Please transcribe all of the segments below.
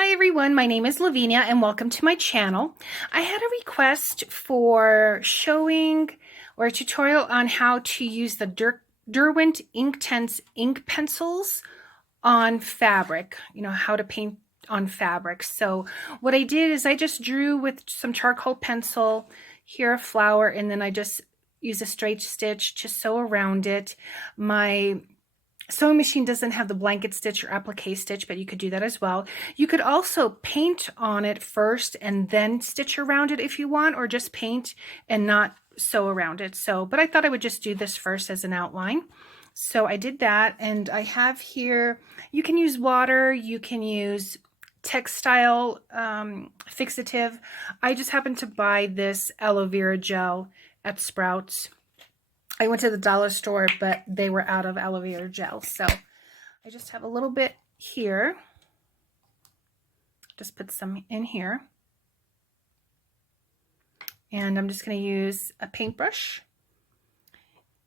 Hi everyone, my name is Lavinia and welcome to my channel. I had a request for showing or a tutorial on how to use the Derwent Inktense ink pencils on fabric, how to paint on fabric. So what I did is I just drew with some charcoal pencil, here a flower, and then I just used a straight stitch to sew around it. My sewing machine doesn't have the blanket stitch or applique stitch, but you could do that as well. You could also paint on it first and then stitch around it if you want, or just paint and not sew around it. But I thought I would just do this first as an outline. So I did that, and I have here, you can use water, you can use textile fixative. I just happened to buy this aloe vera gel at Sprouts. I went to the dollar store, but they were out of aloe vera gel. So I just have a little bit here. Just put some in here. And I'm just going to use a paintbrush.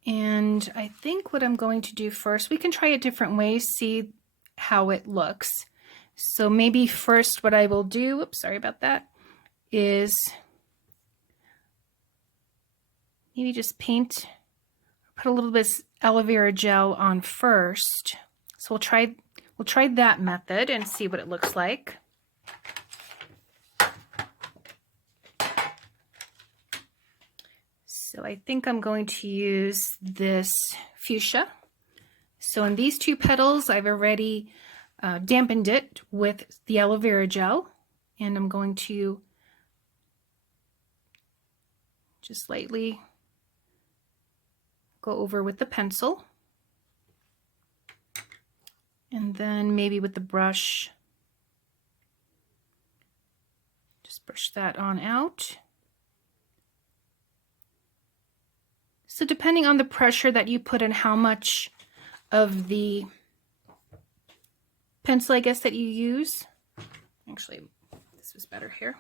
And I think what I'm going to do first, we can try it different ways, see how it looks. So maybe first what I will do, oops, sorry about that, is maybe just paint, put a little bit of aloe vera gel on first. So we'll try that method and see what it looks like. So I think I'm going to use this fuchsia. So in these two petals, I've already dampened it with the aloe vera gel, and I'm going to just lightly go over with the pencil, and then maybe with the brush, just brush that on out. So depending on the pressure that you put and how much of the pencil, I guess, that you use. Actually, this was better here.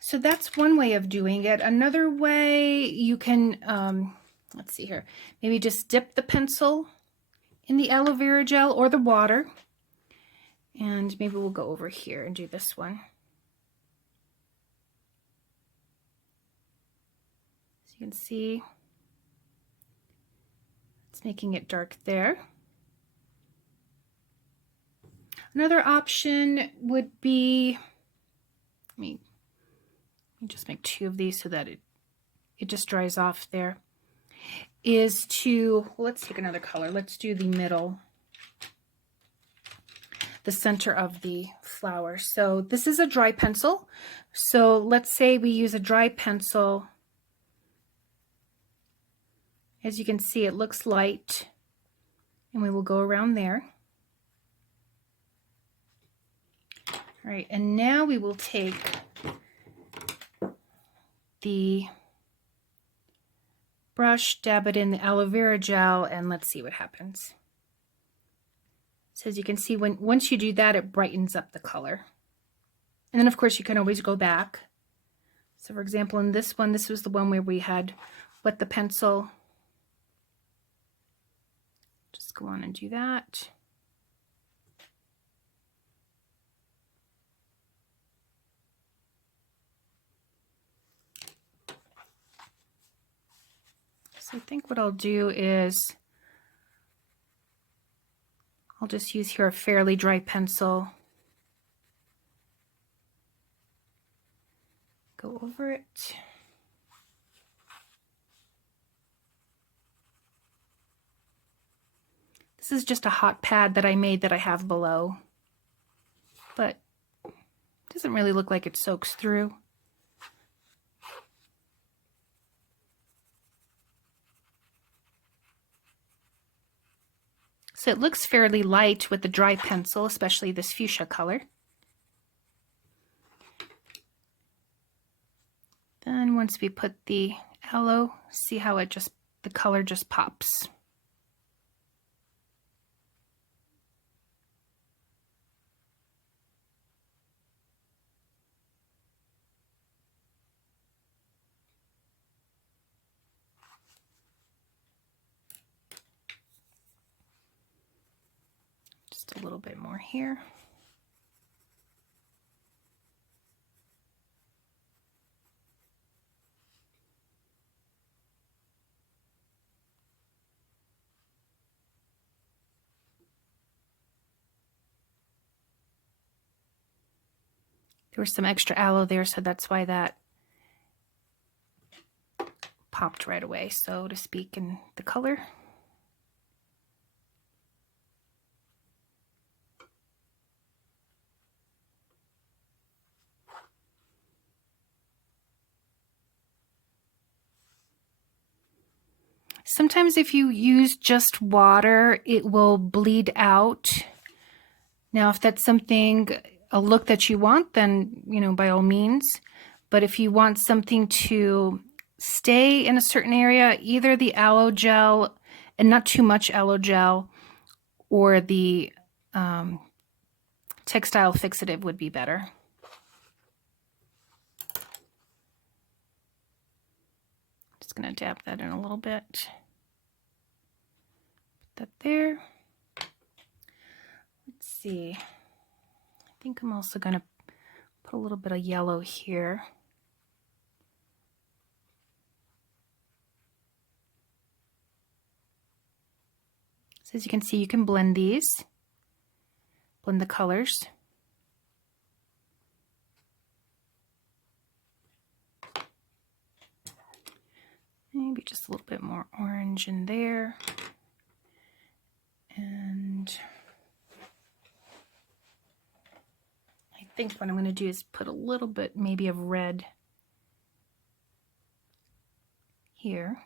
So that's one way of doing it. Another way, you can, let's see here, maybe just dip the pencil in the aloe vera gel or the water. And maybe we'll go over here and do this one. So you can see it's making it dark there. Another option would be, let me just make two of these so that it just dries off there, is to, well, let's take another color. Let's do the middle, the center of the flower. So this is a dry pencil. So let's say we use a dry pencil. As you can see, it looks light, and we will go around there. All right, and now we will take the brush, dab it in the aloe vera gel, and let's see what happens. So as you can see, once you do that, it brightens up the color. And then of course you can always go back. So for example, in this one, this was the one where we had wet the pencil. Just go on and do that. So I think what I'll do is I'll just use here a fairly dry pencil. Go over it. This is just a hot pad that I made that I have below, but it doesn't really look like it soaks through. So it looks fairly light with the dry pencil, especially this fuchsia color. Then once we put the aloe, see how it just, the color just pops. A little bit more here. There was some extra aloe there, so that's why that popped right away, so to speak, in the color. Sometimes if you use just water, it will bleed out. Now, if that's something, a look that you want, then, you know, by all means. But if you want something to stay in a certain area, either the aloe gel, and not too much aloe gel, or the textile fixative would be better. Just gonna dab that in a little bit. Put that there. Let's see. I think I'm also gonna put a little bit of yellow here. So as you can see, you can blend these, blend the colors. Maybe just a little bit more orange in there. And I think what I'm going to do is put a little bit maybe of red here.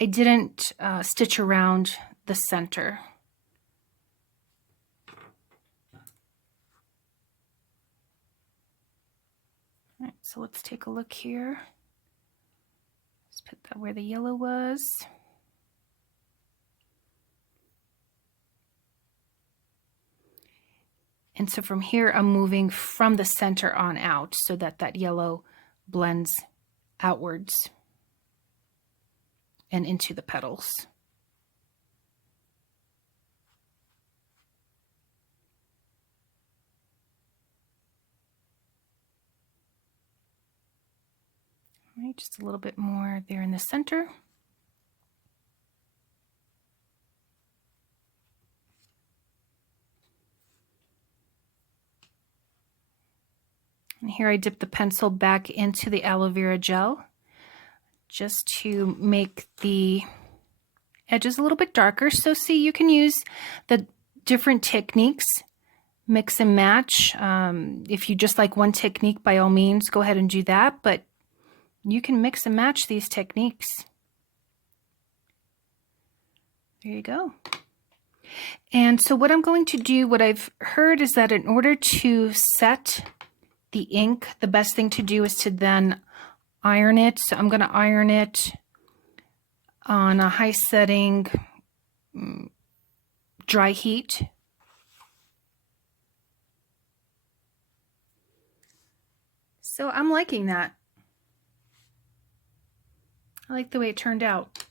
I didn't stitch around the center. All right, so let's take a look here. Let's put that where the yellow was. And so from here, I'm moving from the center on out so that that yellow blends outwards and into the petals. All right, just a little bit more there in the center. And here I dip the pencil back into the aloe vera gel just to make the edges a little bit darker. So see, you can use the different techniques, mix and match. If you just like one technique, by all means, go ahead and do that. But you can mix and match these techniques. There you go. And so what I'm going to do, what I've heard is that in order to set the ink, the best thing to do is to then iron it. So I'm going to iron it on a high setting dry heat. So I'm liking that. I like the way it turned out.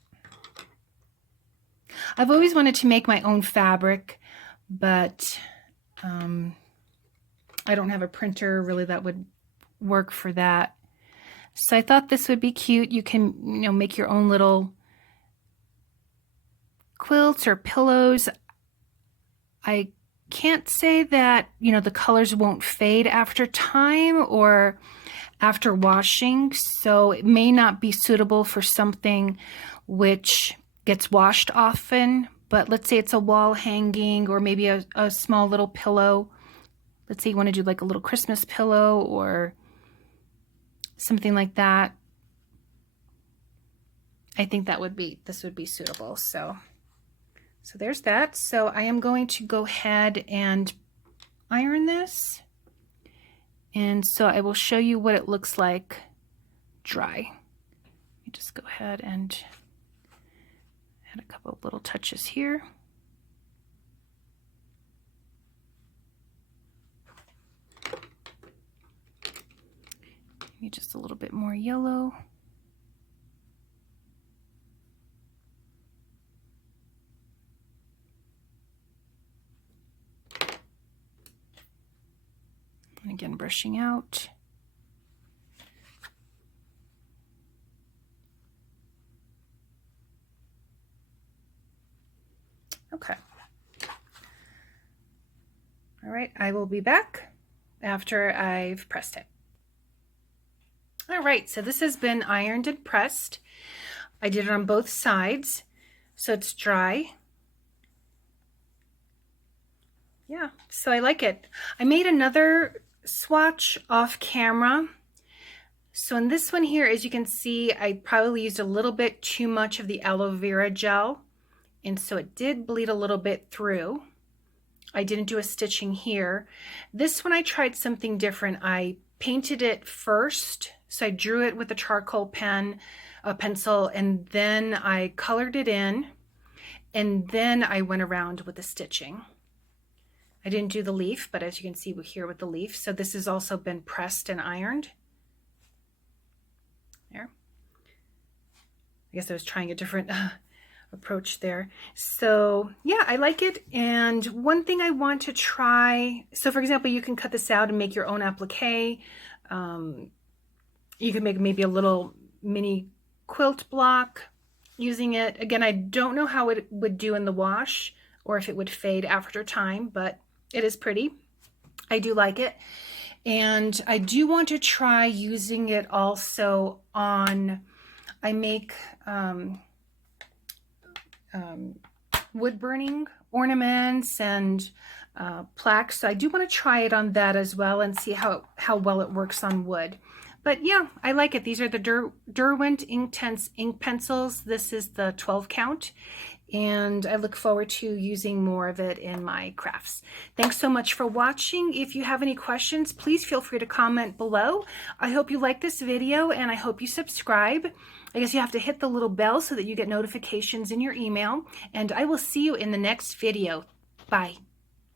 I've always wanted to make my own fabric, but I don't have a printer really that would work for that. So I thought this would be cute. You can, you know, make your own little quilts or pillows. I can't say that, you know, the colors won't fade after time or after washing, so it may not be suitable for something which gets washed often. But let's say it's a wall hanging or maybe a small little pillow. Let's say you want to do like a little Christmas pillow or something like that. I think that would be, this would be suitable. So there's that. So I am going to go ahead and iron this. And so I will show you what it looks like dry. You just go ahead and add a couple of little touches here. Maybe just a little bit more yellow. And again, brushing out. Okay. All right, I will be back after I've pressed it. All right, so this has been ironed and pressed. I did it on both sides, so it's dry. Yeah, so I like it. I made another swatch off camera. So in this one here, as you can see, I probably used a little bit too much of the aloe vera gel, and so it did bleed a little bit through. I didn't do a stitching here. This one I tried something different. I painted it first, so I drew it with a charcoal pen, a pencil, and then I colored it in, and then I went around with the stitching. I didn't do the leaf, but as you can see here with the leaf, so this has also been pressed and ironed. There. I guess I was trying a different approach there. So yeah, I like it. And one thing I want to try, so for example, you can cut this out and make your own applique. You can make maybe a little mini quilt block using it. Again, I don't know how it would do in the wash or if it would fade after time, but it is pretty. I do like it. And I do want to try using it also on, I make wood burning ornaments and plaques. So I do want to try it on that as well and see how well it works on wood. But yeah, I like it. These are the Derwent Inktense ink pencils. This is the 12 count. And I look forward to using more of it in my crafts. Thanks so much for watching. If you have any questions, please feel free to comment below. I hope you like this video and I hope you subscribe. I guess you have to hit the little bell so that you get notifications in your email. And I will see you in the next video. Bye.